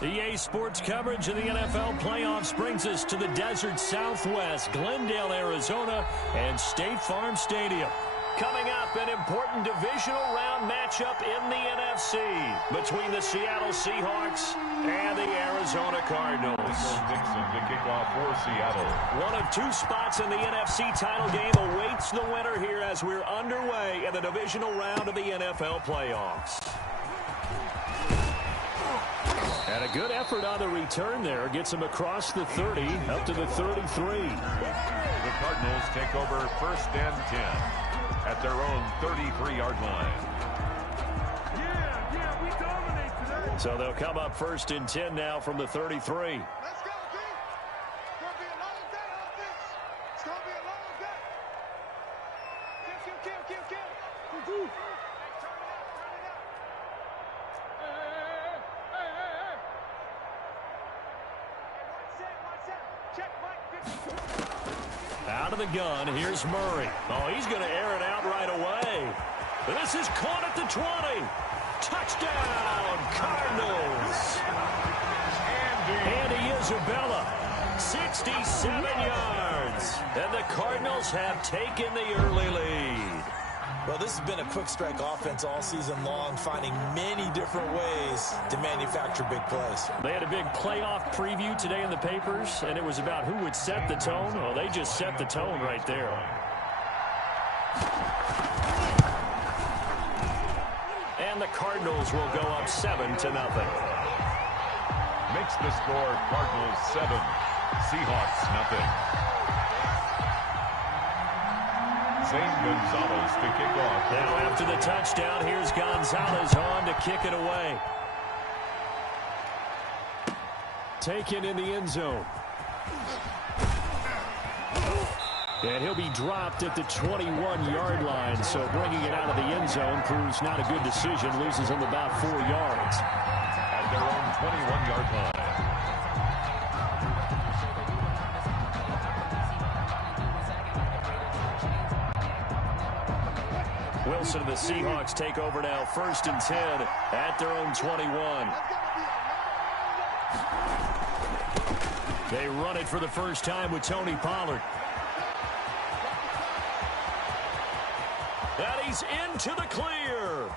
EA Sports coverage of the NFL playoffs brings us to the desert Southwest, Glendale, Arizona, and State Farm Stadium. Coming up, an important divisional round matchup in the NFC between the Seattle Seahawks and the Arizona Cardinals. Dixon to kick off for Seattle. One of two spots in the NFC title game awaits the winner here as we're underway in the divisional round of the NFL playoffs. And a good effort on the return there. Gets him across the 30, up to the 33. The Cardinals take over 1st and 10 at their own 33-yard line. Yeah, we dominate today. So they'll come up 1st and 10 now from the 33. Let's go, D. It's going to be a long day, offense. It's going to be a long day. Kill. Out of the gun, here's Murray. Oh, he's going to air it out right away. This is caught at the 20. Touchdown, Cardinals. Andy Isabella, 67 yards. And the Cardinals have taken the early lead. Well, this has been a quick strike offense all season long, finding many different ways to manufacture big plays. They had a big playoff preview today in the papers, and it was about who would set the tone. Well, they just set the tone right there. And the Cardinals will go up 7-0. Makes the score Cardinals 7, Seahawks nothing. Zane Gonzalez to kick off. Now after the touchdown, here's Gonzalez on to kick it away. Taken in the end zone. And he'll be dropped at the 21-yard line, so bringing it out of the end zone proves not a good decision. Loses him about 4 yards. At their own 21-yard line. Wilson and the Seahawks take over now, 1st and 10 at their own 21. They run it for the first time with Tony Pollard. And he's into the clear.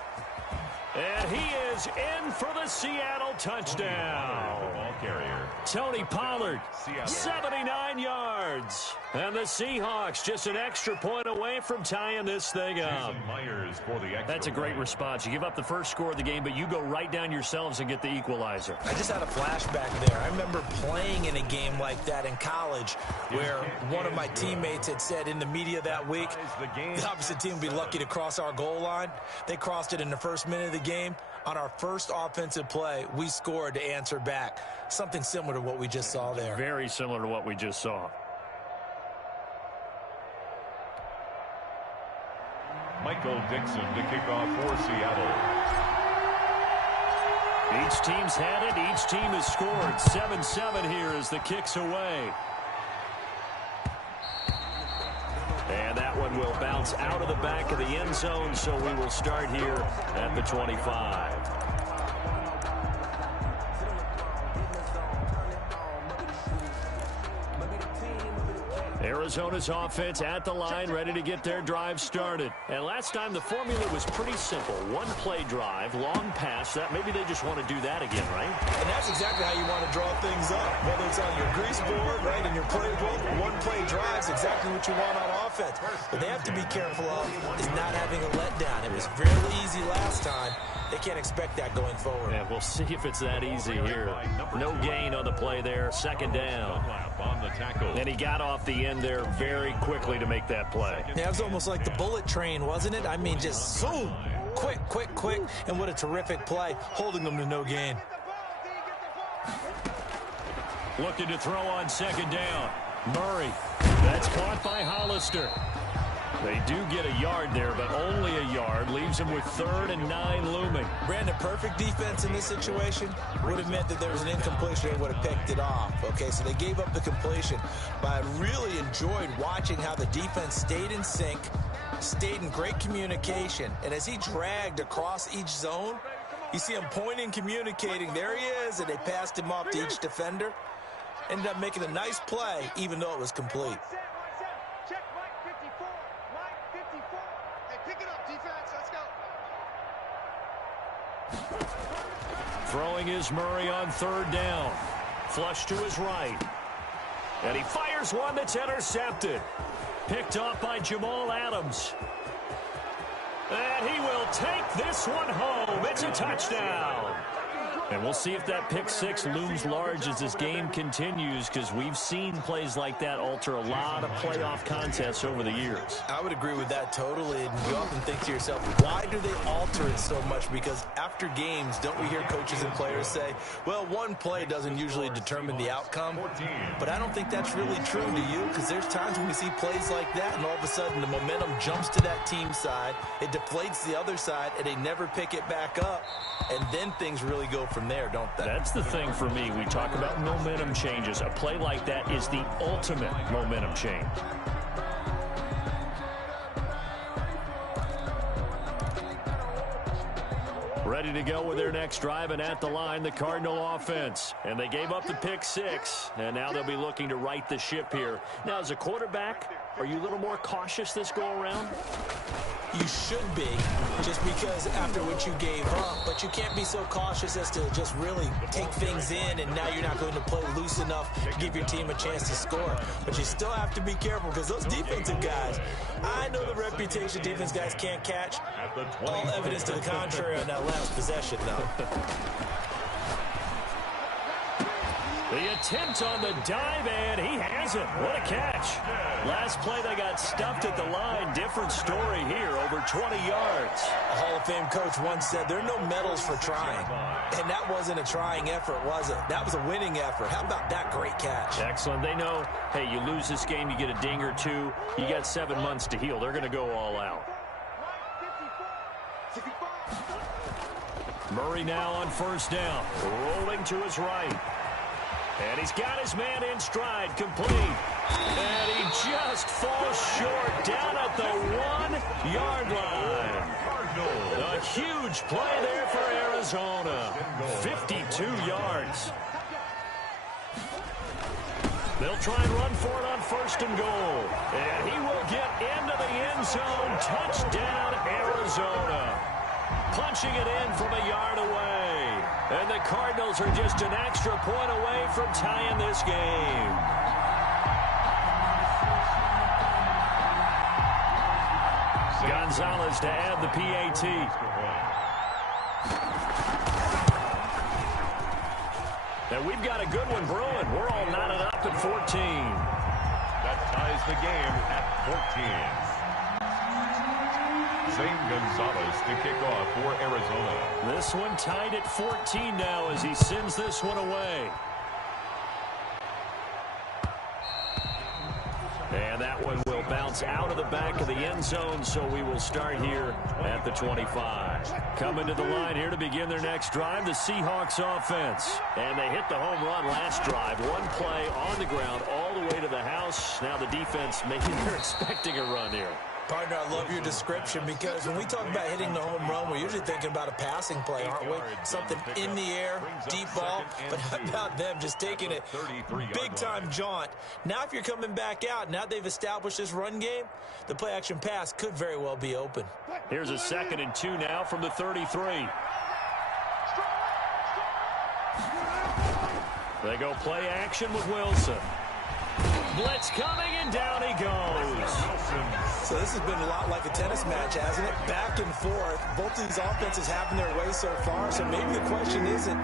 And he is in for the Seattle touchdown. Ball carrier. Tony Pollard, 79 yards. And the Seahawks just an extra point away from tying this thing up. That's a great response. You give up the first score of the game, but you go right down yourselves and get the equalizer. I just had a flashback there. I remember playing in a game like that in college where one of my teammates had said in the media that week, the opposite team would be lucky to cross our goal line. They crossed it in the first minute of the game. On our first offensive play, we scored to answer back. Something similar to what we just saw there. Very similar to what we just saw. Michael Dixon to kick off for Seattle. Each team's had it. Each team has scored. 7-7 here as the kick's away. And that one will bounce out of the back of the end zone, so we will start here at the 25. Arizona's offense at the line, ready to get their drive started. And last time the formula was pretty simple. One-play drive, long pass. That maybe they just want to do that again, right? And that's exactly how you want to draw things up. Whether it's on your grease board, right, in your playbook, one-play drive is exactly what you want on offense. What they have to be careful of is not having a letdown. It was fairly easy last time. They can't expect that going forward. Yeah, we'll see if it's that easy here. No gain on the play there. 2nd down. On the tackle. And he got off the end there very quickly to make that play. Yeah, it was almost like the bullet train, wasn't it? I mean, just zoom. Quick. And what a terrific play, holding them to no gain. Looking to throw on 2nd down. Murray. That's caught by Hollister. They do get a yard there, but only a yard. Leaves them with 3rd and 9 looming. Brandon, perfect defense in this situation would have meant that there was an incompletion. They would have picked it off. Okay, so they gave up the completion. But I really enjoyed watching how the defense stayed in sync, stayed in great communication. And as he dragged across each zone, You see him pointing, communicating. There he is, and they passed him off to each defender. Ended up making a nice play, even though it was complete. Check Mike 54. Mike 54. Hey, pick it up, defense. Let's go. Throwing is Murray on third down. Flush to his right. And he fires one that's intercepted. Picked off by Jamal Adams. And he will take this one home. It's a touchdown. And we'll see if that pick six looms large as this game continues, because we've seen plays like that alter a lot of playoff contests over the years. I would agree with that totally. And you often think to yourself, why do they alter it so much? Because after games, don't we hear coaches and players say, well, one play doesn't usually determine the outcome. But I don't think that's really true, do you? Because there's times when we see plays like that, and all of a sudden the momentum jumps to that team side. It deflates the other side, and they never pick it back up. And then things really go from there, don't they? That's the thing for me. We talk about momentum changes. A play like that is the ultimate momentum change. Ready to go with their next drive, and at the line, the Cardinal offense. And they gave up the pick six, and now they'll be looking to right the ship here. Now, as a quarterback, are you a little more cautious this go-around? You should be, just because after what you gave up, but you can't be so cautious as to just really take things in, and now you're not going to play loose enough to give your team a chance to score. But you still have to be careful, because those defensive guys, I know the reputation defense guys can't catch. All evidence to the contrary on that last possession, though. The attempt on the dive, and he has it. What a catch. Last play, they got stuffed at the line. Different story here, over 20 yards. A Hall of Fame coach once said, there are no medals for trying. And that wasn't a trying effort, was it? That was a winning effort. How about that great catch? Excellent. They know, hey, you lose this game, you get a ding or two. You got 7 months to heal. They're going to go all out. Murray now on first down. Rolling to his right. And he's got his man in stride, complete. And he just falls short down at the 1-yard line. A huge play there for Arizona. 52 yards. They'll try and run for it on first and goal. And he will get into the end zone. Touchdown, Arizona. Punching it in from a yard away. And the Cardinals are just an extra point away from tying this game. Gonzalez to add the PAT. And we've got a good one brewing. We're all knotted up at 14. That ties the game at 14. Zane Gonzalez to kick off for Arizona. This one tied at 14 now as he sends this one away. And that one will bounce out of the back of the end zone, so we will start here at the 25. Coming to the line here to begin their next drive, the Seahawks offense. And they hit the home run last drive. One play on the ground all the way to the house. Now the defense, maybe they're expecting a run here. Partner, I love your description, because when we talk about hitting the home run, we're usually thinking about a passing play, aren't we? Something in the air, deep ball. But how about them just taking it big-time jaunt? Now if you're coming back out, now they've established this run game, the play-action pass could very well be open. Here's a 2nd and 2 now from the 33. They go play action with Wilson. Blitz coming, and down he goes. So this has been a lot like a tennis match, hasn't it? Back and forth. Both of these offenses having their way so far. So maybe the question isn't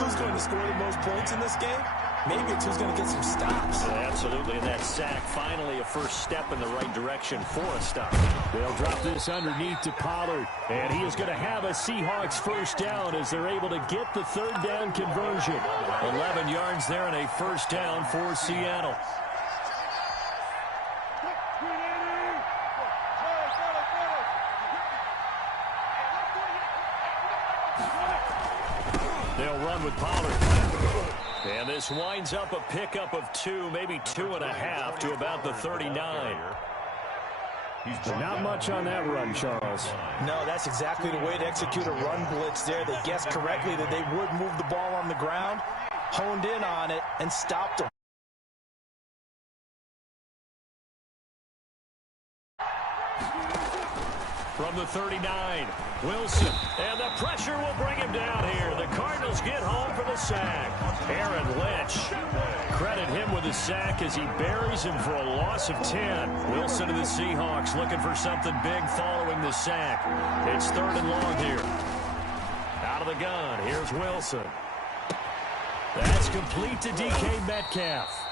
who's going to score the most points in this game. Maybe it's who's going to get some stops. Yeah, absolutely. And that sack, finally a first step in the right direction for a stop. They'll drop this underneath to Pollard. And he is going to have a Seahawks first down as they're able to get the third down conversion. 11 yards there and a first down for Seattle. They'll run with Pollard. And this winds up a pickup of 2, maybe 2.5 to about the 39. Not much on that run, Charles. No, that's exactly the way to execute a run blitz there. They guessed correctly that they would move the ball on the ground, honed in on it, and stopped them. From the 39, Wilson, and the pressure will bring him down here. The Cardinals get home for the sack. Aaron Lynch, credit him with the sack as he buries him for a loss of 10. Wilson to the Seahawks looking for something big following the sack. It's 3rd and long here. Out of the gun, here's Wilson. That's complete to DK Metcalf.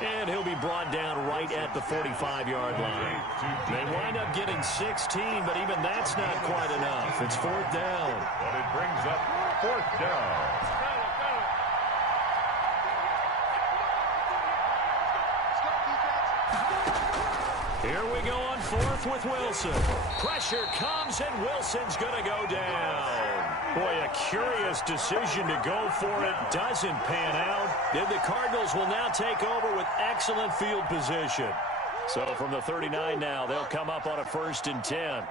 And he'll be brought down right at the 45-yard line. They wind up getting 16, but even that's not quite enough. It's 4th down. But it brings up 4th down. Here we go on 4th with Wilson. Pressure comes, and Wilson's going to go down. Boy, a curious decision to go for it. Doesn't pan out. And the Cardinals will now take over with excellent field position. So from the 39 now, they'll come up on a 1st and 10.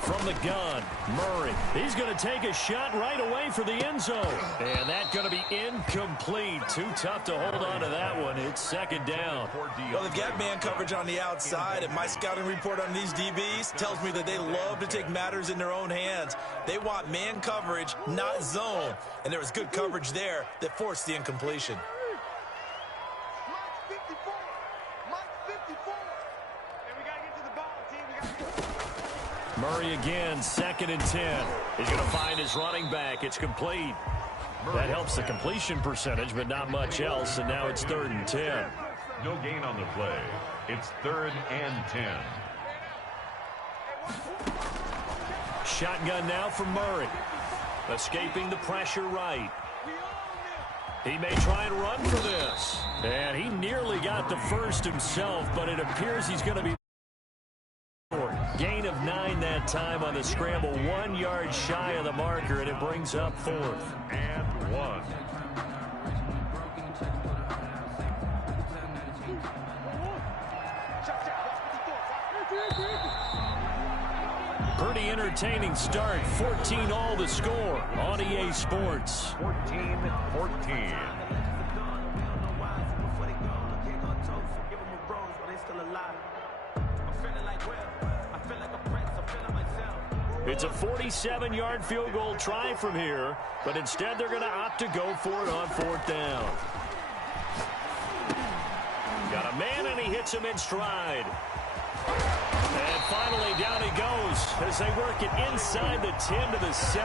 From the gun, Murray. He's going to take a shot right away for the end zone. And that's going to be incomplete. Too tough to hold on to that one. It's 2nd down. Well, they've got man coverage on the outside, and my scouting report on these DBs tells me that they love to take matters in their own hands. They want man coverage, not zone. And there was good coverage there that forced the incompletion. Murray again, 2nd and 10. He's going to find his running back. It's complete. That helps the completion percentage, but not much else, and now it's 3rd and 10. No gain on the play. It's 3rd and 10. Shotgun now from Murray. Escaping the pressure right. He may try and run for this. And he nearly got the first himself, but it appears he's going to be gain of 9 that time on the scramble. 1 yard shy of the marker, and it brings up 4th and 1. Pretty entertaining start. 14-all the score on EA Sports. 14-14. It's a 47-yard field goal try from here, but instead they're going to opt to go for it on 4th down. Got a man, and he hits him in stride. And finally, down he goes as they work it inside the 10 to the 7.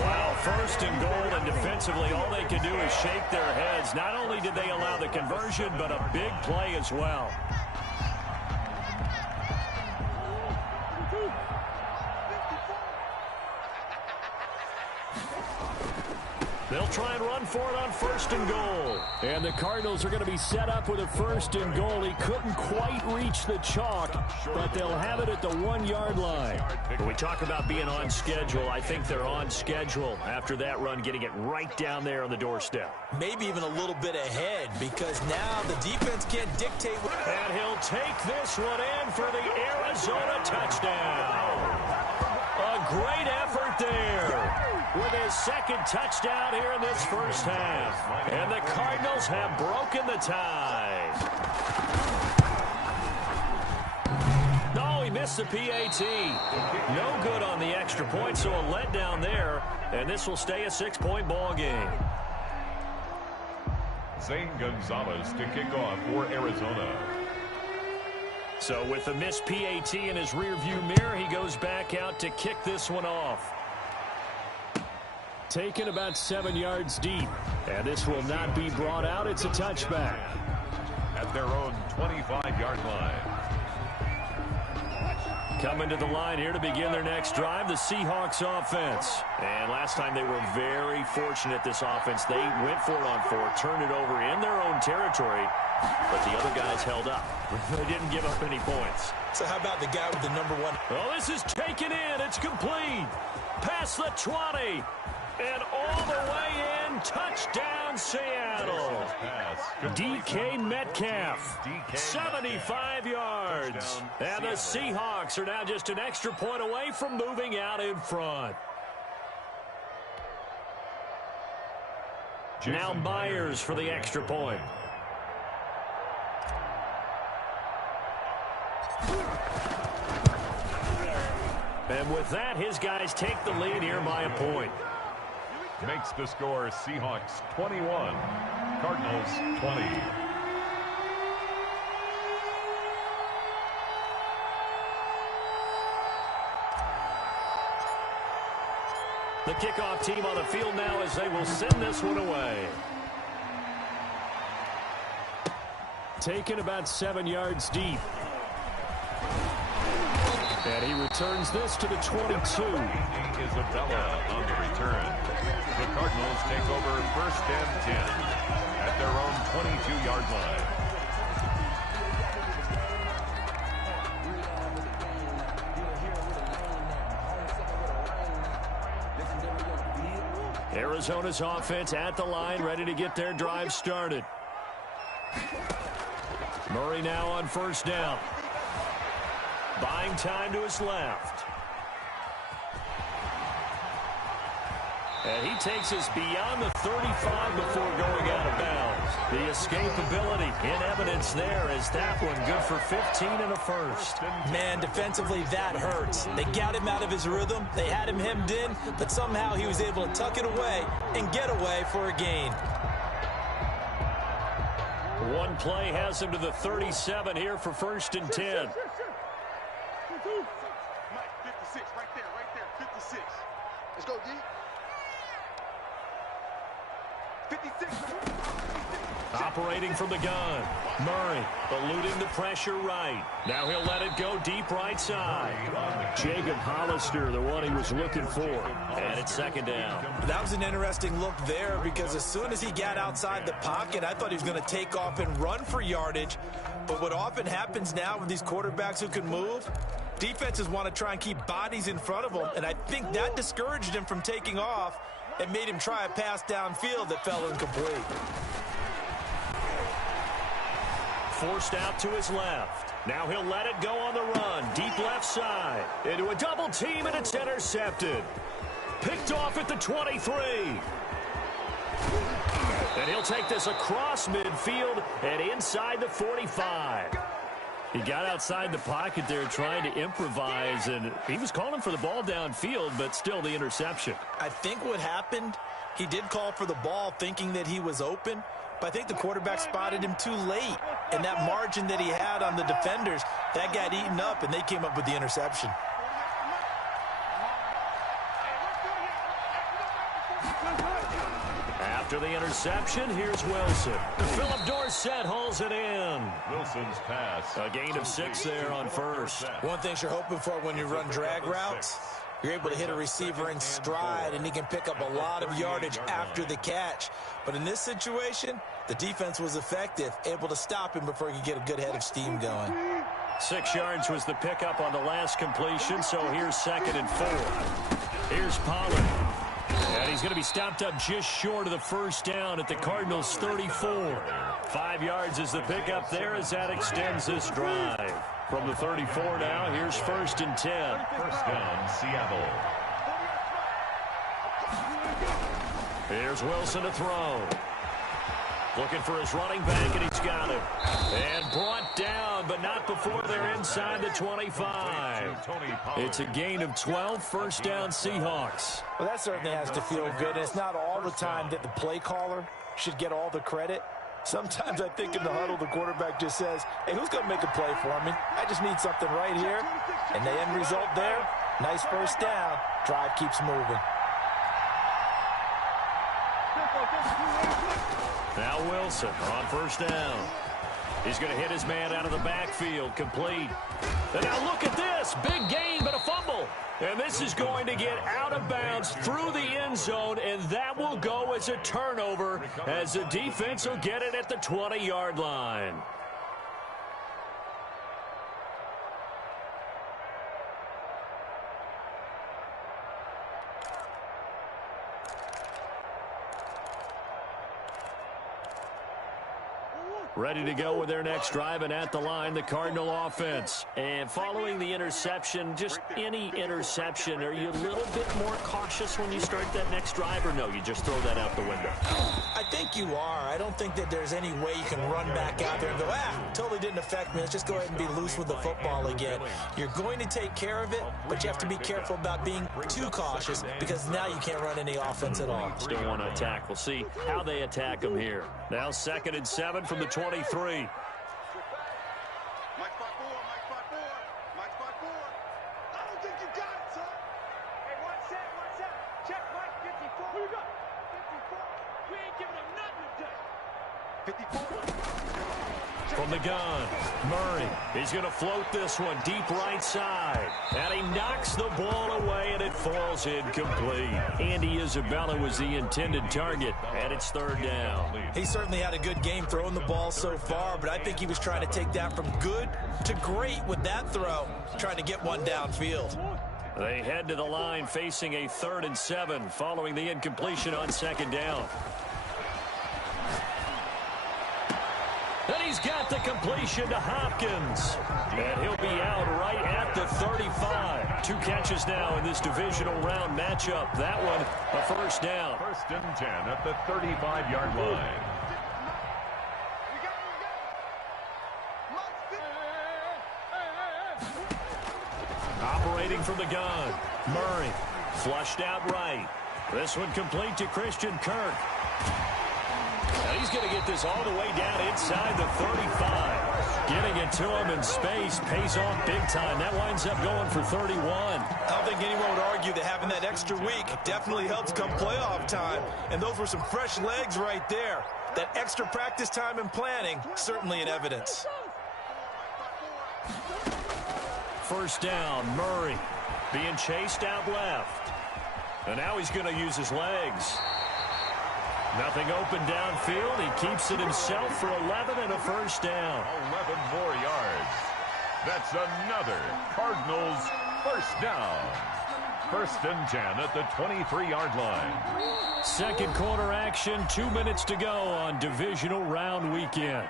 Wow, 1st and goal, and defensively all they can do is shake their heads. Not only did they allow the conversion, but a big play as well. They'll try and run for it on 1st and goal. And the Cardinals are going to be set up with a 1st and goal. He couldn't quite reach the chalk, but they'll have it at the 1 yard line. When we talk about being on schedule, I think they're on schedule after that run, getting it right down there on the doorstep. Maybe even a little bit ahead, because now the defense can't dictate. And he'll take this one in for the Arizona touchdown. A great effort there, with his 2nd touchdown here in this 1st half. And the Cardinals have broken the tie. No, he missed the PAT. No good on the extra point, so a letdown there. And this will stay a 6-point ball game. Zane Gonzalez to kick off for Arizona. So with the missed PAT in his rearview mirror, he goes back out to kick this one off. Taken about 7 yards deep. And this will not be brought out. It's a touchback. At their own 25-yard line. Coming to the line here to begin their next drive, the Seahawks offense. And last time they were very fortunate, this offense. They went for it on 4, turned it over in their own territory, but the other guys held up. They didn't give up any points. So how about the guy with the number 1? Oh, this is taken in. It's complete. Past the 20. And all the way in touchdown, Seattle. DK Metcalf, 75 yards. And the Seahawks are now just an extra point away from moving out in front. Now Myers for the extra point. And with that, his guys take the lead here by a point. Makes the score Seahawks 21, Cardinals 20. The kickoff team on the field now as they will send this one away. Taken about 7 yards deep. And he returns this to the 22. Isabella on the return. The Cardinals take over 1st and 10 at their own 22-yard line. Arizona's offense at the line, ready to get their drive started. Murray now on 1st down. Buying time to his left. And he takes us beyond the 35 before going out of bounds. The escapability in evidence there as that one good for 15 and a first. Man, defensively, that hurts. They got him out of his rhythm. They had him hemmed in, but somehow he was able to tuck it away and get away for a gain. One play has him to the 37 here for 1st and 10. Mike, 56, right there, 56. Let's go, D. 56. Operating from the gun. Murray eluding the pressure right. Now he'll let it go deep right side. Jacob Hollister, the one he was looking for. And it's 2nd down. That was an interesting look there because as soon as he got outside the pocket, I thought he was going to take off and run for yardage. But what often happens now with these quarterbacks who can move, defenses want to try and keep bodies in front of them, and I think that discouraged him from taking off and made him try a pass downfield that fell incomplete. Forced out to his left. Now he'll let it go on the run. Deep left side. Into a double team, and it's intercepted. Picked off at the 23. And he'll take this across midfield and inside the 45. He got outside the pocket there trying to improvise, and he was calling for the ball downfield, but still the interception. I think what happened, he did call for the ball thinking that he was open, but I think the quarterback spotted him too late. And that margin that he had on the defenders, that got eaten up, and they came up with the interception. After the interception, here's Wilson. Philip Dorsett hauls it in. Wilson's pass. A gain of 6 there on 1st. One thing you're hoping for when you run drag routes, you're able to hit a receiver in stride, and he can pick up a lot of yardage after the catch. But in this situation, the defense was effective, able to stop him before he could get a good head of steam going. 6 yards was the pickup on the last completion, so here's 2nd and 4. Here's Pollard. And he's going to be stopped up just short of the 1st down at the Cardinals' 34. 5 yards is the pickup there as that extends this drive. From the 34 now, here's 1st and 10. 1st down, Seattle. Here's Wilson to throw. Looking for his running back, and he's got him. And brought down, but not before they're inside the 25. It's a gain of 12, 1st down Seahawks. Well, that certainly has to feel good. And it's not all the time that the play caller should get all the credit. Sometimes I think in the huddle, the quarterback just says, hey, who's going to make a play for me? I just need something right here. And the end result there, nice 1st down. Drive keeps moving. Now Wilson on 1st down. He's going to hit his man out of the backfield, complete. And now look at this, big gain, but a fumble. And this is going to get out of bounds through the end zone, and that will go as a turnover as the defense will get it at the 20-yard line. Ready to go with their next drive, and at the line, the Cardinal offense. And following the interception, just any interception, are you a little bit more cautious when you start that next drive, or no, you just throw that out the window? I think you are. I don't think that there's any way you can run back out there and go, totally didn't affect me. Let's just go ahead and be loose with the football again. You're going to take care of it, but you have to be careful about being too cautious because now you can't run any offense at all. Still want to attack. We'll see how they attack them here. Now 2nd and 7 from the 23. Mike spot 4, Mike spot 4, Mike spot 4. I don't think you got it, son. Hey, one set. Check Mike 54. Who you got? 54. We ain't giving him nothing today. 54. From the gun, Murray. He's going to float this one deep right side. And he knocks the ball away, and it falls incomplete. Andy Isabella was the intended target, and it's 3rd down. He certainly had a good game throwing the ball so far, but I think he was trying to take that from good to great with that throw, trying to get one downfield. They head to the line facing a 3rd and 7 following the incompletion on 2nd down. And he's got the completion to Hopkins. And he'll be out right at the 35. 2 catches now in this divisional round matchup. That one, a 1st down. 1st and 10 at the 35-yard line. Operating from the gun, Murray. Flushed out right. This one complete to Christian Kirk. And he's going to get this all the way down inside the 35. Getting it to him in space pays off big time. That winds up going for 31. I don't think anyone would argue that having that extra week definitely helps come playoff time. And those were some fresh legs right there. That extra practice time and planning, certainly in evidence. 1st down, Murray being chased out left. And now he's going to use his legs. Nothing open downfield. He keeps it himself for 11 and a 1st down. 11 more yards. That's another Cardinals 1st down. 1st and 10 at the 23-yard line. 2nd quarter action, 2 minutes to go on divisional round weekend.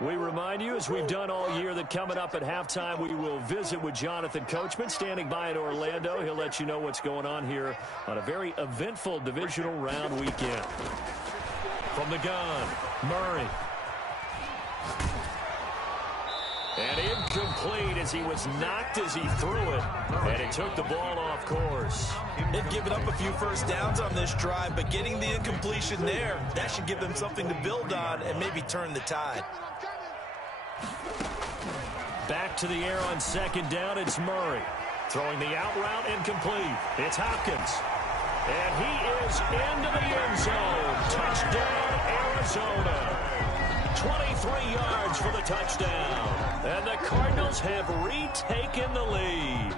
We remind you, as we've done all year, that coming up at halftime, we will visit with Jonathan Coachman, standing by in Orlando. He'll let you know what's going on here on a very eventful divisional round weekend. From the gun, Murray. And incomplete as he was knocked as he threw it. And it took the ball off course. They've given up a few 1st downs on this drive, but getting the incompletion there, that should give them something to build on and maybe turn the tide. Back to the air on 2nd down, it's Murray. Throwing the out route, incomplete. It's Hopkins. And he is into the end zone. Touchdown, Arizona. 23 yards for the touchdown. And the Cardinals have retaken the lead.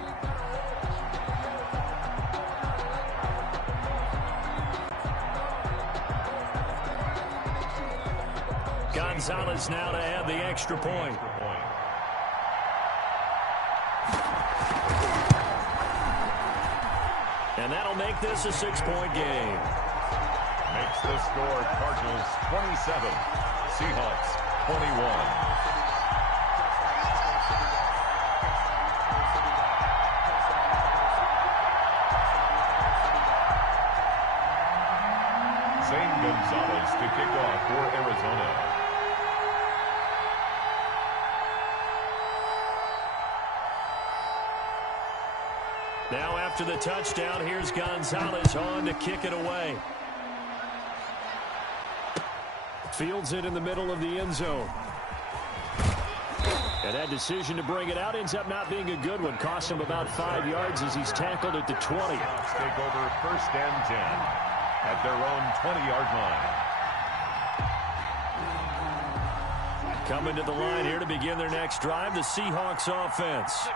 Gonzalez now to add the extra point. And that'll make this a 6-point game. Makes the score Cardinals 27, Seahawks 21. Gonzalez to kick off for Arizona. Now after the touchdown, here's Gonzalez on to kick it away. Fields it in the middle of the end zone. And that decision to bring it out ends up not being a good one. Cost him about 5 yards as he's tackled at the 20. Seahawks take over 1st and 10 at their own 20-yard line. Coming to the line here to begin their next drive, the Seahawks offense.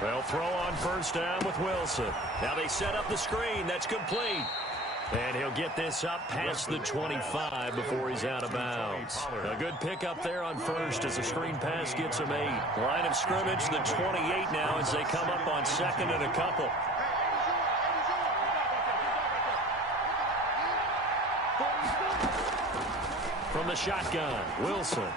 They'll throw on 1st down with Wilson. Now they set up the screen. That's complete. And he'll get this up past the 25 before he's out of bounds. A good pickup there on first as a screen pass gets him 8. Line of scrimmage, the 28 now as they come up on second and a couple. From the shotgun, Wilson.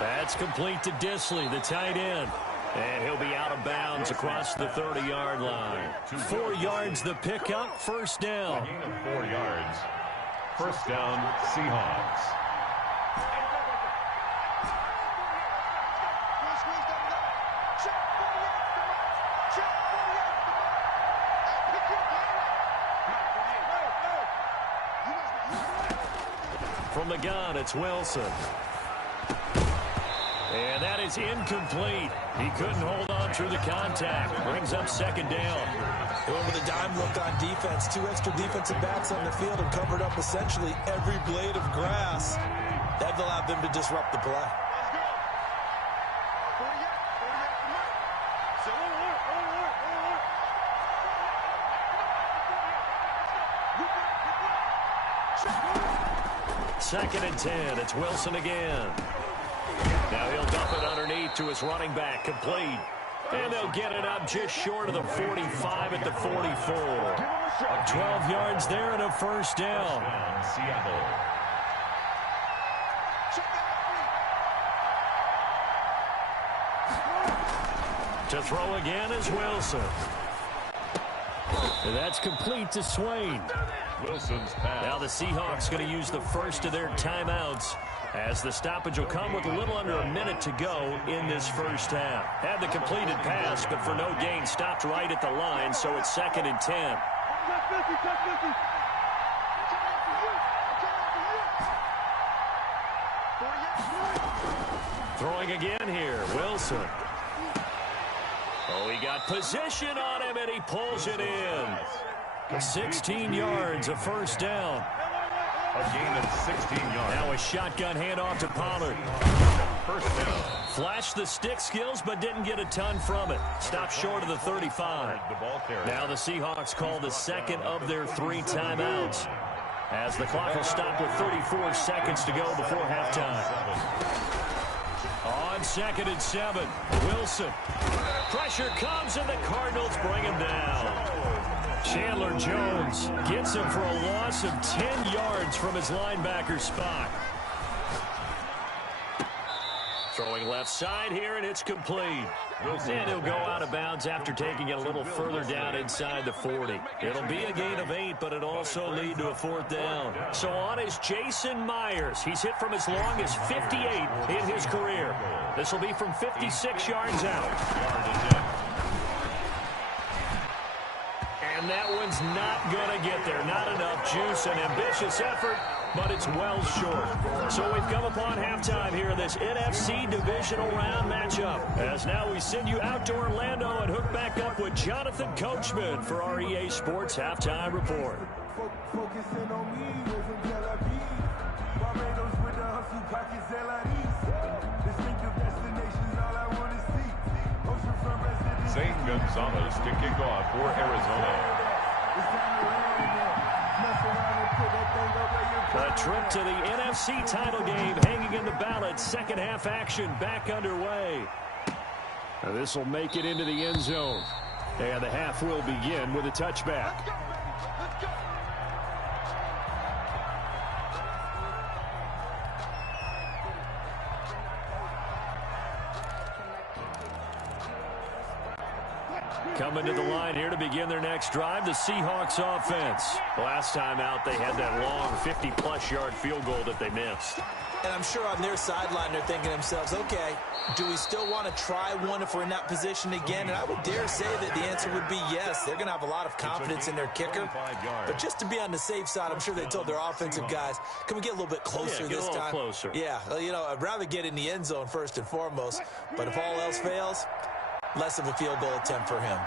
That's complete to Disley, the tight end. And he'll be out of bounds across the 30-yard line. 4 yards the pickup, first down. A gain of 4 yards. First down, Seahawks. From the gun, it's Wilson. And that is incomplete. He couldn't hold on through the contact. Brings up second down. Going with a dime look on defense. 2 extra defensive backs on the field and covered up essentially every blade of grass. That allowed them to disrupt the play. Second and 10. It's Wilson again. Now he'll dump it underneath to his running back, complete. And they'll get it up just short of the 45 at the 44. 12 yards there and a first down. Seattle. To throw again is Wilson. And that's complete to Swain. Wilson's pass. Now the Seahawks going to use the first of their timeouts, as the stoppage will come with a little under a minute to go in this first half. Had the completed pass, but for no gain, stopped right at the line, so it's second and 10. Throwing again here, Wilson. Oh, he got position on him, and he pulls it in. 16 yards, a first down. A gain of 16 yards. Now a shotgun handoff to Pollard. First down. Flashed the stick skills, but didn't get a ton from it. Stopped short of the 35. The ball carrier. Now the Seahawks call the second of their 3 timeouts, as the clock will stop with 34 seconds to go before halftime. On second and 7, Wilson. Pressure comes, and the Cardinals bring him down. Chandler Jones gets him for a loss of 10 yards from his linebacker spot. Throwing left side here, and it's complete. And he'll go out of bounds after taking it a little further down inside the 40. It'll be a gain of 8, but it'll also lead to a 4th down. So on is Jason Myers. He's hit from as long as 58 in his career. This will be from 56 yards out. And that one's not going to get there. Not enough juice. An ambitious effort, but it's well short. So we've come upon halftime here in this NFC Divisional Round matchup, as now we send you out to Orlando and hook back up with Jonathan Coachman for our EA Sports Halftime Report. Focusing on me, from Tel Aviv. Barbados with the hustle pockets, distinctive destinations, all I want to see. Ocean from residence. Zane Gonzalez to kick off for Arizona. A trip to the NFC title game hanging in the balance. Second half action back underway. Now this will make it into the end zone. And the half will begin with a touchback. Coming to the line here to begin their next drive, the Seahawks offense. Last time out, they had that long 50-plus yard field goal that they missed. And I'm sure on their sideline they're thinking to themselves, okay, do we still want to try one if we're in that position again? And I would dare say that the answer would be yes. They're going to have a lot of confidence in their kicker. But just to be on the safe side, I'm sure they told their offensive guys, can we get a little bit closer this time? Closer. Yeah, you know, I'd rather get in the end zone first and foremost. But if all else fails, less of a field goal attempt for him.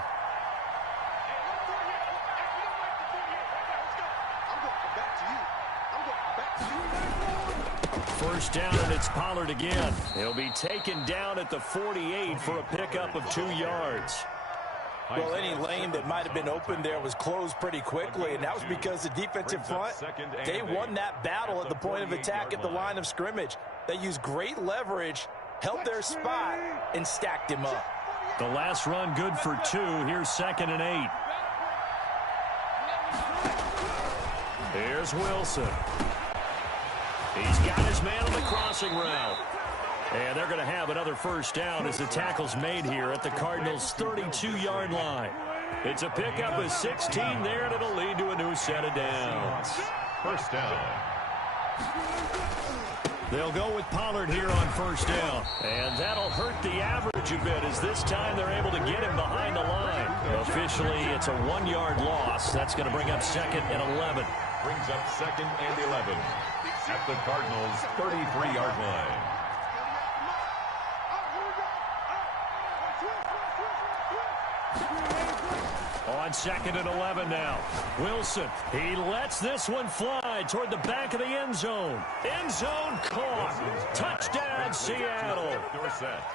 First down, and it's Pollard again. He'll be taken down at the 48 for a pickup of 2 yards. Well, any lane that might have been open there was closed pretty quickly, and that was because the defensive front, they won that battle at the point of attack at the line of scrimmage. They used great leverage, held their spot, and stacked him up. The last run good for 2. Here's 2nd and 8. Here's Wilson. He's got his man on the crossing route. And they're going to have another first down as the tackle's made here at the Cardinals' 32-yard line. It's a pickup of 16 there, and it'll lead to a new set of downs. First down. They'll go with Pollard here on first down. And that'll hurt the average a bit as this time they're able to get him behind the line. Officially, it's a 1-yard loss. That's going to bring up 2nd and 11. Brings up 2nd and 11 at the Cardinals' 33-yard line. On 2nd and 11 now. Wilson, he lets this one fly toward the back of the end zone. End zone caught. Touchdown, Seattle.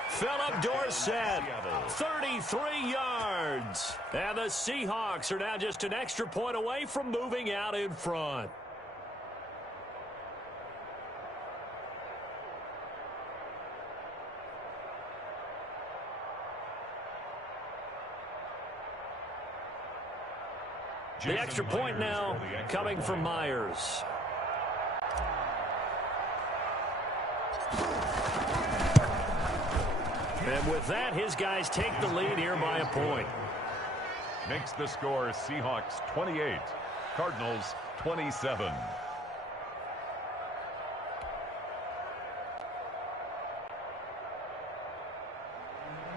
Philip Dorsett, 33 yards. And the Seahawks are now just an extra point away from moving out in front. The extra point now coming from Myers. And with that, his guys take the lead here by a point. Makes the score Seahawks 28, Cardinals 27.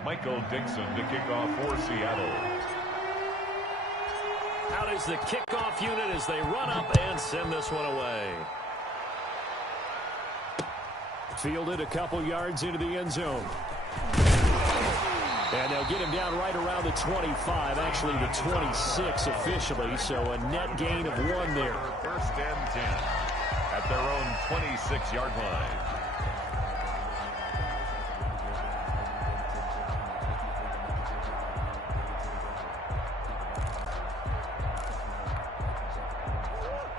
Michael Dixon to kick off for Seattle. Out is the kickoff unit as they run up and send this one away. Fielded a couple yards into the end zone. And they'll get him down right around the 25, actually the 26 officially, so a net gain of 1 there. First and 10 at their own 26-yard line.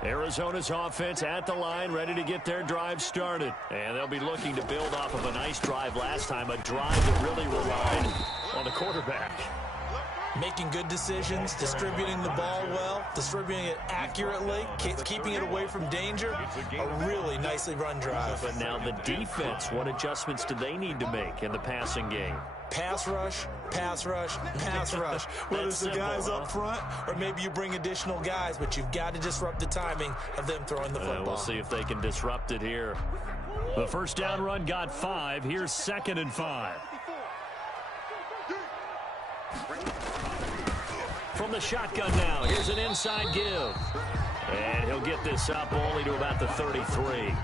Arizona's offense at the line, ready to get their drive started. And they'll be looking to build off of a nice drive last time, a drive that really relied on the quarterback. Making good decisions, distributing the ball well, distributing it accurately, keeping it away from danger. A really nicely run drive. But now the defense, what adjustments do they need to make in the passing game? Pass rush, pass rush, pass rush. Whether it's the guys up front or maybe you bring additional guys, but you've got to disrupt the timing of them throwing the football. We'll see if they can disrupt it here. The first down run got 5. Here's 2nd and 5. From the shotgun now, here's an inside give. And he'll get this up only to about the 33.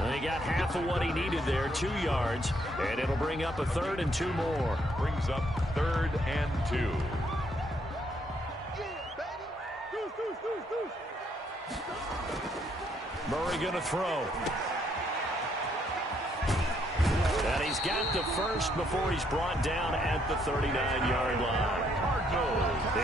And he got half of what he needed there, 2 yards. And it'll bring up a 3rd and 2 more. Brings up 3rd and 2. Murray going to throw. And he's got the first before he's brought down at the 39-yard line.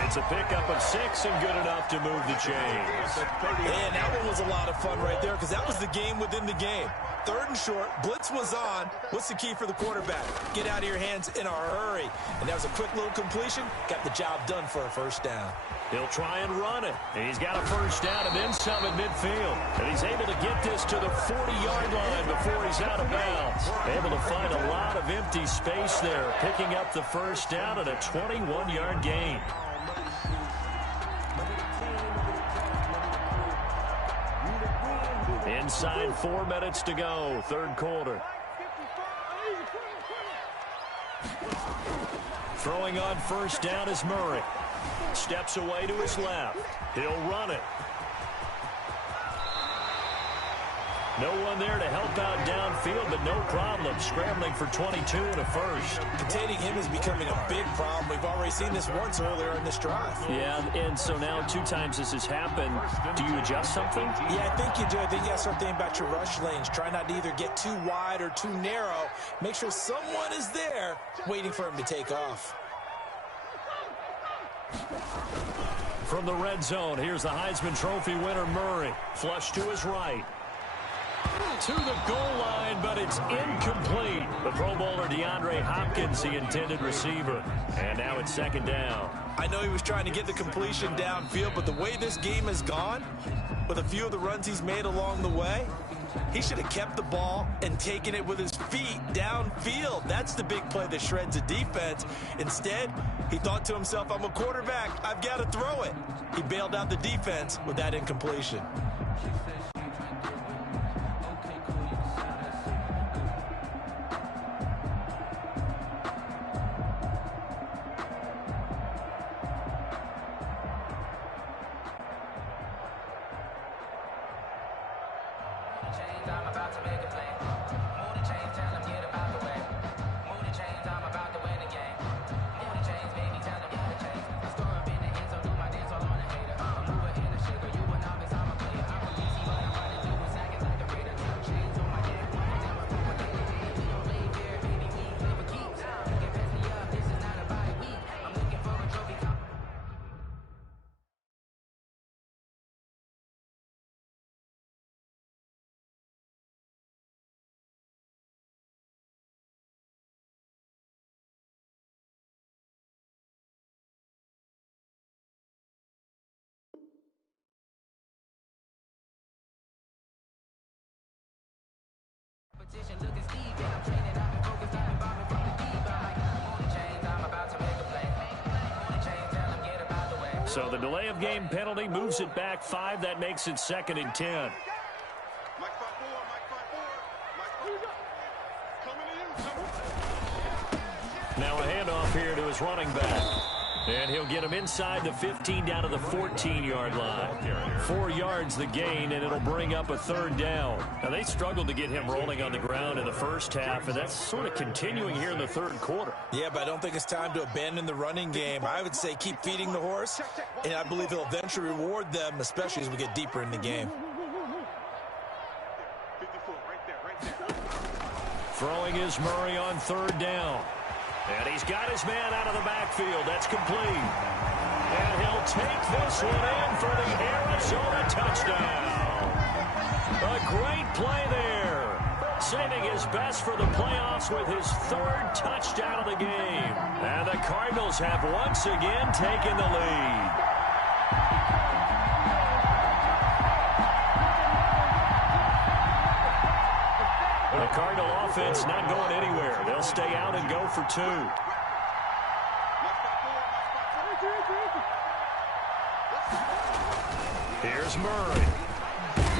It's a pickup of 6 and good enough to move the chains. And that one was a lot of fun right there because that was the game within the game. 3rd and short, blitz was on. What's the key for the quarterback? Get out of your hands in a hurry. And that was a quick little completion. Got the job done for a first down. He'll try and run it. And he's got a first down and then some at midfield. And he's able to get this to the 40-yard line before he's out of bounds. Able to find a lot of empty space there, picking up the first down and a 21-yard gain. Inside 4 minutes to go, 3rd quarter. Throwing on first down is Murray. Steps away to his left. He'll run it. No one there to help out downfield, but no problem. Scrambling for 22 and a first. Containing him is becoming a big problem. We've already seen this once earlier in this drive. Yeah, and so now 2 times this has happened. Do you adjust something? Yeah, I think you do. I think you got to start thinking about your rush lanes. Try not to either get too wide or too narrow. Make sure someone is there waiting for him to take off. From the red zone, here's the Heisman Trophy winner, Murray. Flush to his right. To the goal line, but it's incomplete. The Pro Bowler DeAndre Hopkins, the intended receiver. And now it's second down. I know he was trying to get the completion downfield, but the way this game has gone, with a few of the runs he's made along the way, he should have kept the ball and taken it with his feet downfield. That's the big play that shreds a defense. Instead, he thought to himself, I'm a quarterback, I've got to throw it. He bailed out the defense with that incompletion. So the delay of game penalty moves it back 5. That makes it 2nd and 10. Now a handoff here to his running back. And he'll get him inside the 15 down to the 14-yard line. 4 yards the gain, and it'll bring up a 3rd down. Now, they struggled to get him rolling on the ground in the first half, and that's sort of continuing here in the 3rd quarter. Yeah, but I don't think it's time to abandon the running game. I would say keep feeding the horse, and I believe he'll eventually reward them, especially as we get deeper in the game. Throwing is Murray on 3rd down. And he's got his man out of the backfield. That's complete. And he'll take this one in for the Arizona touchdown. A great play there. Saving his best for the playoffs with his 3rd touchdown of the game. And the Cardinals have once again taken the lead. The Cardinal offense not going anywhere. They'll stay out and go for 2. Here's Murray.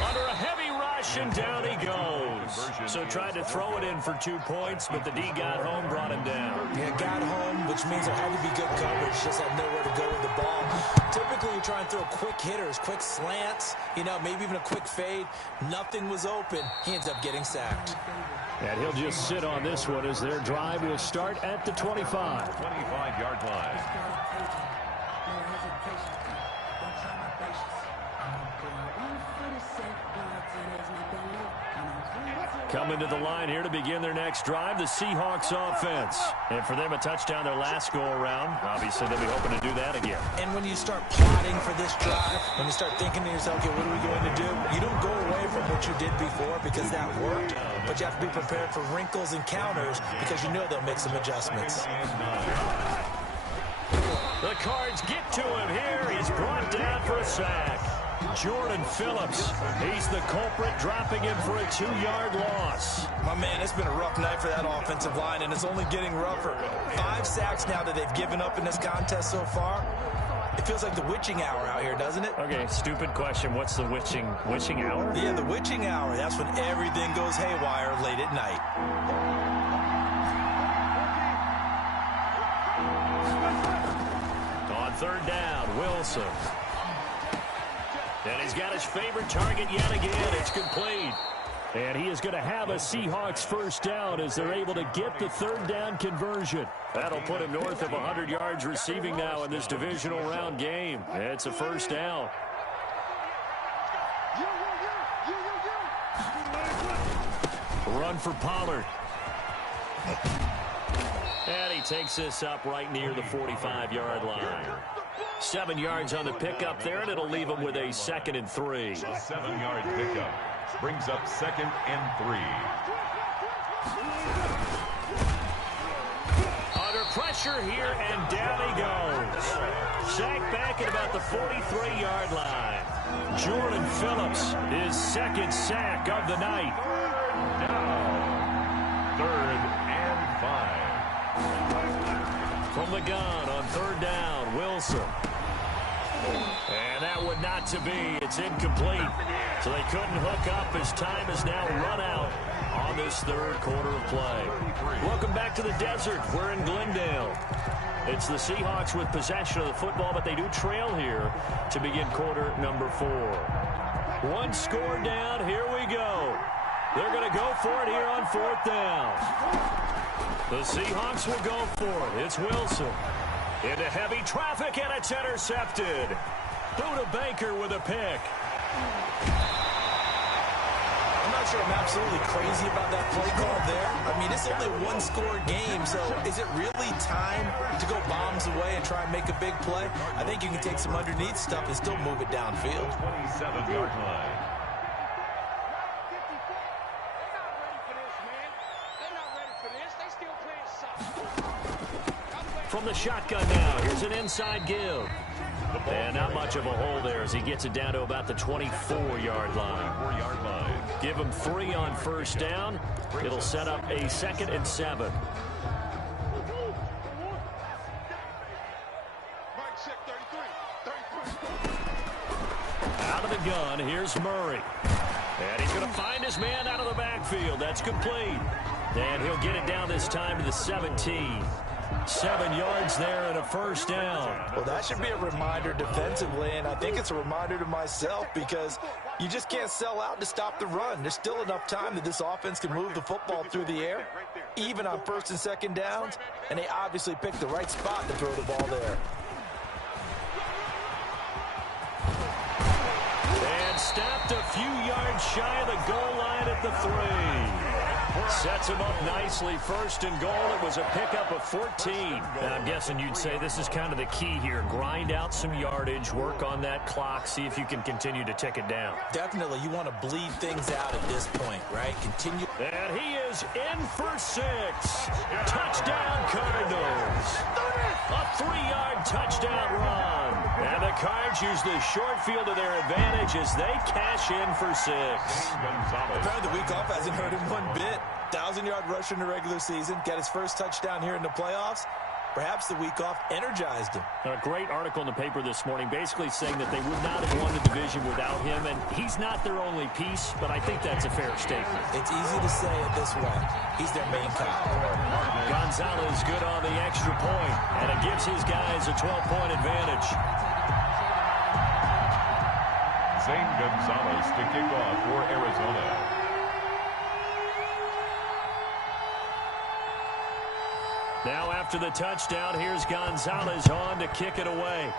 Under a heavy rush, and down he goes. So tried to throw it in for 2 points, but the D got home, brought him down. Yeah, got home, which means there had to be good coverage. Just had nowhere to go with the ball. Typically, you try and throw quick hitters, quick slants, maybe even a quick fade. Nothing was open. He ends up getting sacked. And he'll just sit on this one as their drive will start at the 25. 25-yard line. Coming to the line here to begin their next drive, the Seahawks offense. And for them, a touchdown their last go-around. Obviously, they'll be hoping to do that again. And when you start plotting for this drive, when you start thinking to yourself, okay, what are we going to do? You don't go away from what you did before because that worked, but you have to be prepared for wrinkles and counters because you know they'll make some adjustments. The Cards get to him here. He's brought down for a sack. Jordan Phillips, he's the culprit, dropping him for a 2-yard loss. My man, it's been a rough night for that offensive line, and it's only getting rougher. 5 sacks now that they've given up in this contest so far. It feels like the witching hour out here, doesn't it? Okay, stupid question. What's the witching hour? Yeah, the witching hour. That's when everything goes haywire late at night. On 3rd down, Wilson. And he's got his favorite target yet again. It's complete. And he is going to have a Seahawks 1st down as they're able to get the 3rd down conversion. That'll put him north of 100 yards receiving now in this divisional round game. It's a 1st down. Run for Pollard. And he takes this up right near the 45-yard line. 7 yards on the pickup there, and it'll leave him with a 2nd and 3. A 7-yard pickup brings up 2nd and 3. Under pressure here, and down he goes. Sacked back at about the 43-yard line. Jordan Phillips, his 2nd sack of the night. Down. 3rd and 5. From the gun on 3rd down, Wilson. And that would not to be. It's incomplete. So they couldn't hook up as time is now run out on this 3rd quarter of play. Welcome back to the desert. We're in Glendale. It's the Seahawks with possession of the football, but they do trail here to begin quarter number 4. 1 score down. Here we go. They're going to go for it here on 4th down. The Seahawks will go for it. It's Wilson. Into heavy traffic, and it's intercepted. Buda Baker with a pick. I'm not sure I'm absolutely crazy about that play call there. I mean, it's only a 1-score game, so is it really time to go bombs away and try and make a big play? I think you can take some underneath stuff and still move it downfield. 27-yard line. From the shotgun now, here's an inside give. And not much of a hole there as he gets it down to about the 24-yard line. Give him 3 on 1st down. It'll set up a 2nd and 7. Out of the gun, here's Murray. And he's going to find his man out of the backfield. That's complete. And he'll get it down this time to the 17. 7 yards there and a 1st down. Well, that should be a reminder defensively, and I think it's a reminder to myself because you just can't sell out to stop the run. There's still enough time that this offense can move the football through the air, even on 1st and 2nd downs, and they obviously picked the right spot to throw the ball there. And stopped a few yards shy of the goal line at the 3. Sets him up nicely. 1st and goal. It was a pickup of 14. And I'm guessing you'd say this is kind of the key here. Grind out some yardage, work on that clock, see if you can continue to tick it down. Definitely. You want to bleed things out at this point, right? Continue. And he is in for 6. Touchdown, Cardinals. A 3-yard touchdown run. And the Cards use the short field to their advantage as they cash in for 6. Apparently the week off hasn't hurt him one bit. 1,000-yard rusher in the regular season. Got his first touchdown here in the playoffs. Perhaps the week off energized him. A great article in the paper this morning basically saying that they would not have won the division without him, and he's not their only piece, but I think that's a fair statement. It's easy to say it this way. He's their main cog. Gonzalez good on the extra point, and it gives his guys a 12-point advantage. Zane Gonzalez to kick off for Arizona. Now after the touchdown, here's Gonzalez on to kick it away.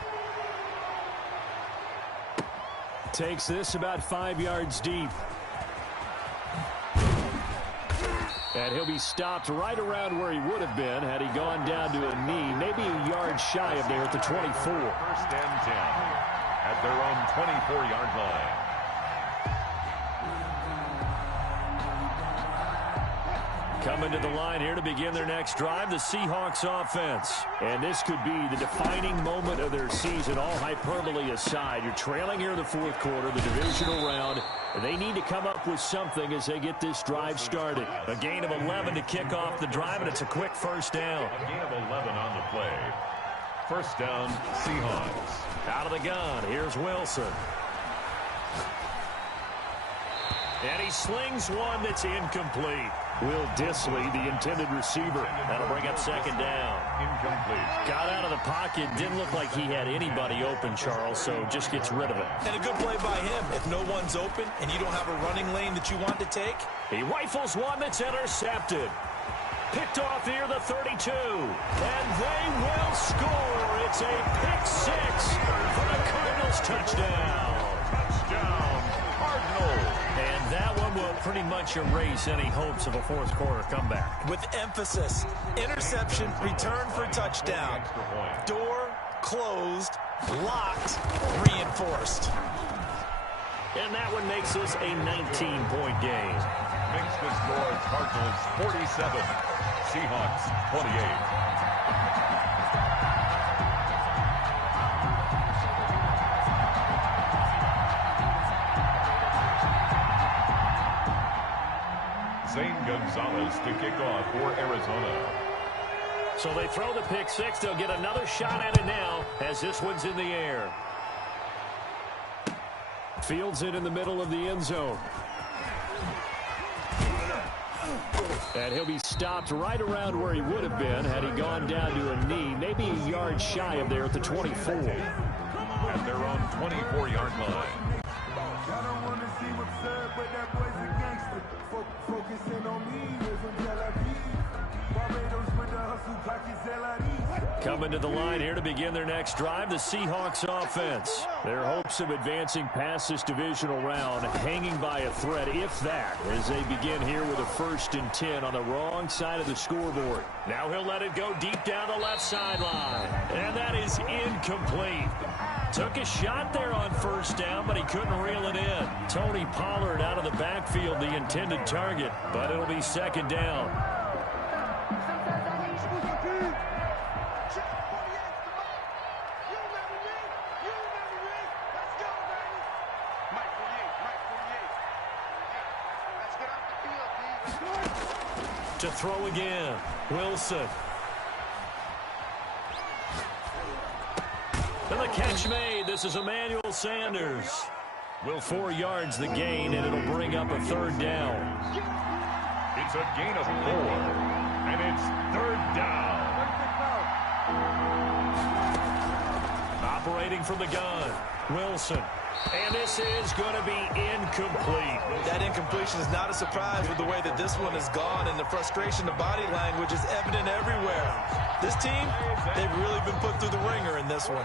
Takes this about 5 yards deep. And he'll be stopped right around where he would have been had he gone down to a knee, maybe a yard shy of there at the 24. 1st and 10 at their own 24-yard line. Coming to the line here to begin their next drive, the Seahawks offense. And this could be the defining moment of their season, all hyperbole aside. You're trailing here in the 4th quarter, the divisional round. They need to come up with something as they get this drive started. A gain of 11 to kick off the drive, and it's a quick 1st down. A gain of 11 on the play. 1st down, Seahawks. Out of the gun, here's Wilson. And he slings one that's incomplete. Will Dissly, the intended receiver. That'll bring up 2nd down. Incomplete. Got out of the pocket. Didn't look like he had anybody open, Charles, so just gets rid of it. And a good play by him. If no one's open and you don't have a running lane that you want to take. He rifles one that's intercepted. Picked off near the 32. And they will score. It's a pick 6 for the Cardinals touchdown. Touchdown, Cardinals. And that one will pretty much erase any hopes of a 4th quarter comeback. With emphasis, interception, return for touchdown. Door closed, locked, reinforced. And that one makes this a 19-point game. Makes the score Cardinals 47, Seahawks 28. Zane Gonzalez to kick off for Arizona. So they throw the pick six. They'll get another shot at it now as this one's in the air. Fields it in the middle of the end zone. And he'll be stopped right around where he would have been had he gone down to a knee, maybe a yard shy of there at the 24. At their own 24-yard line. I don't want to seem absurd, but that boy's a gangster. Focusing on me, we're from Tel Aviv. Barbados with the hustle, pockets LIDs. Coming to the line here to begin their next drive, the Seahawks offense. Their hopes of advancing past this divisional round hanging by a thread, if that, as they begin here with a 1st and 10 on the wrong side of the scoreboard. Now he'll let it go deep down the left sideline. And that is incomplete. Took a shot there on 1st down, but he couldn't reel it in. Tony Pollard out of the backfield, the intended target, but it'll be 2nd down. To throw again, Wilson. And the catch made. This is Emmanuel Sanders. 4 yards the gain, and it'll bring up a 3rd down. It's a gain of 4, and it's 3rd down. Operating from the gun, Wilson. And this is going to be incomplete. That incompletion is not a surprise with the way that this one has gone, and the frustration, the body language is evident everywhere. This team, they've really been put through the ringer in this one.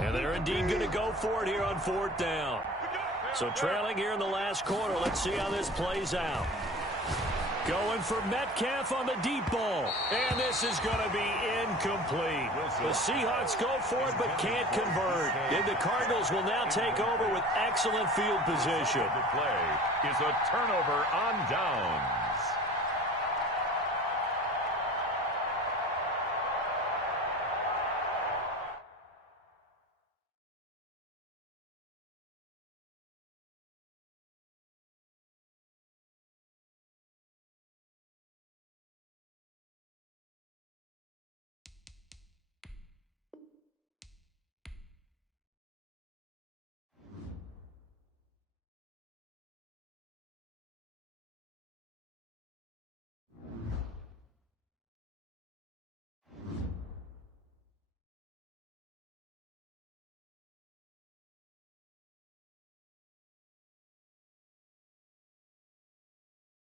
And they're indeed going to go for it here on 4th down. So trailing here in the last quarter. Let's see how this plays out. Going for Metcalf on the deep ball. And this is going to be incomplete. The Seahawks go for it but can't convert. And the Cardinals will now take over with excellent field position. The play is a turnover on down.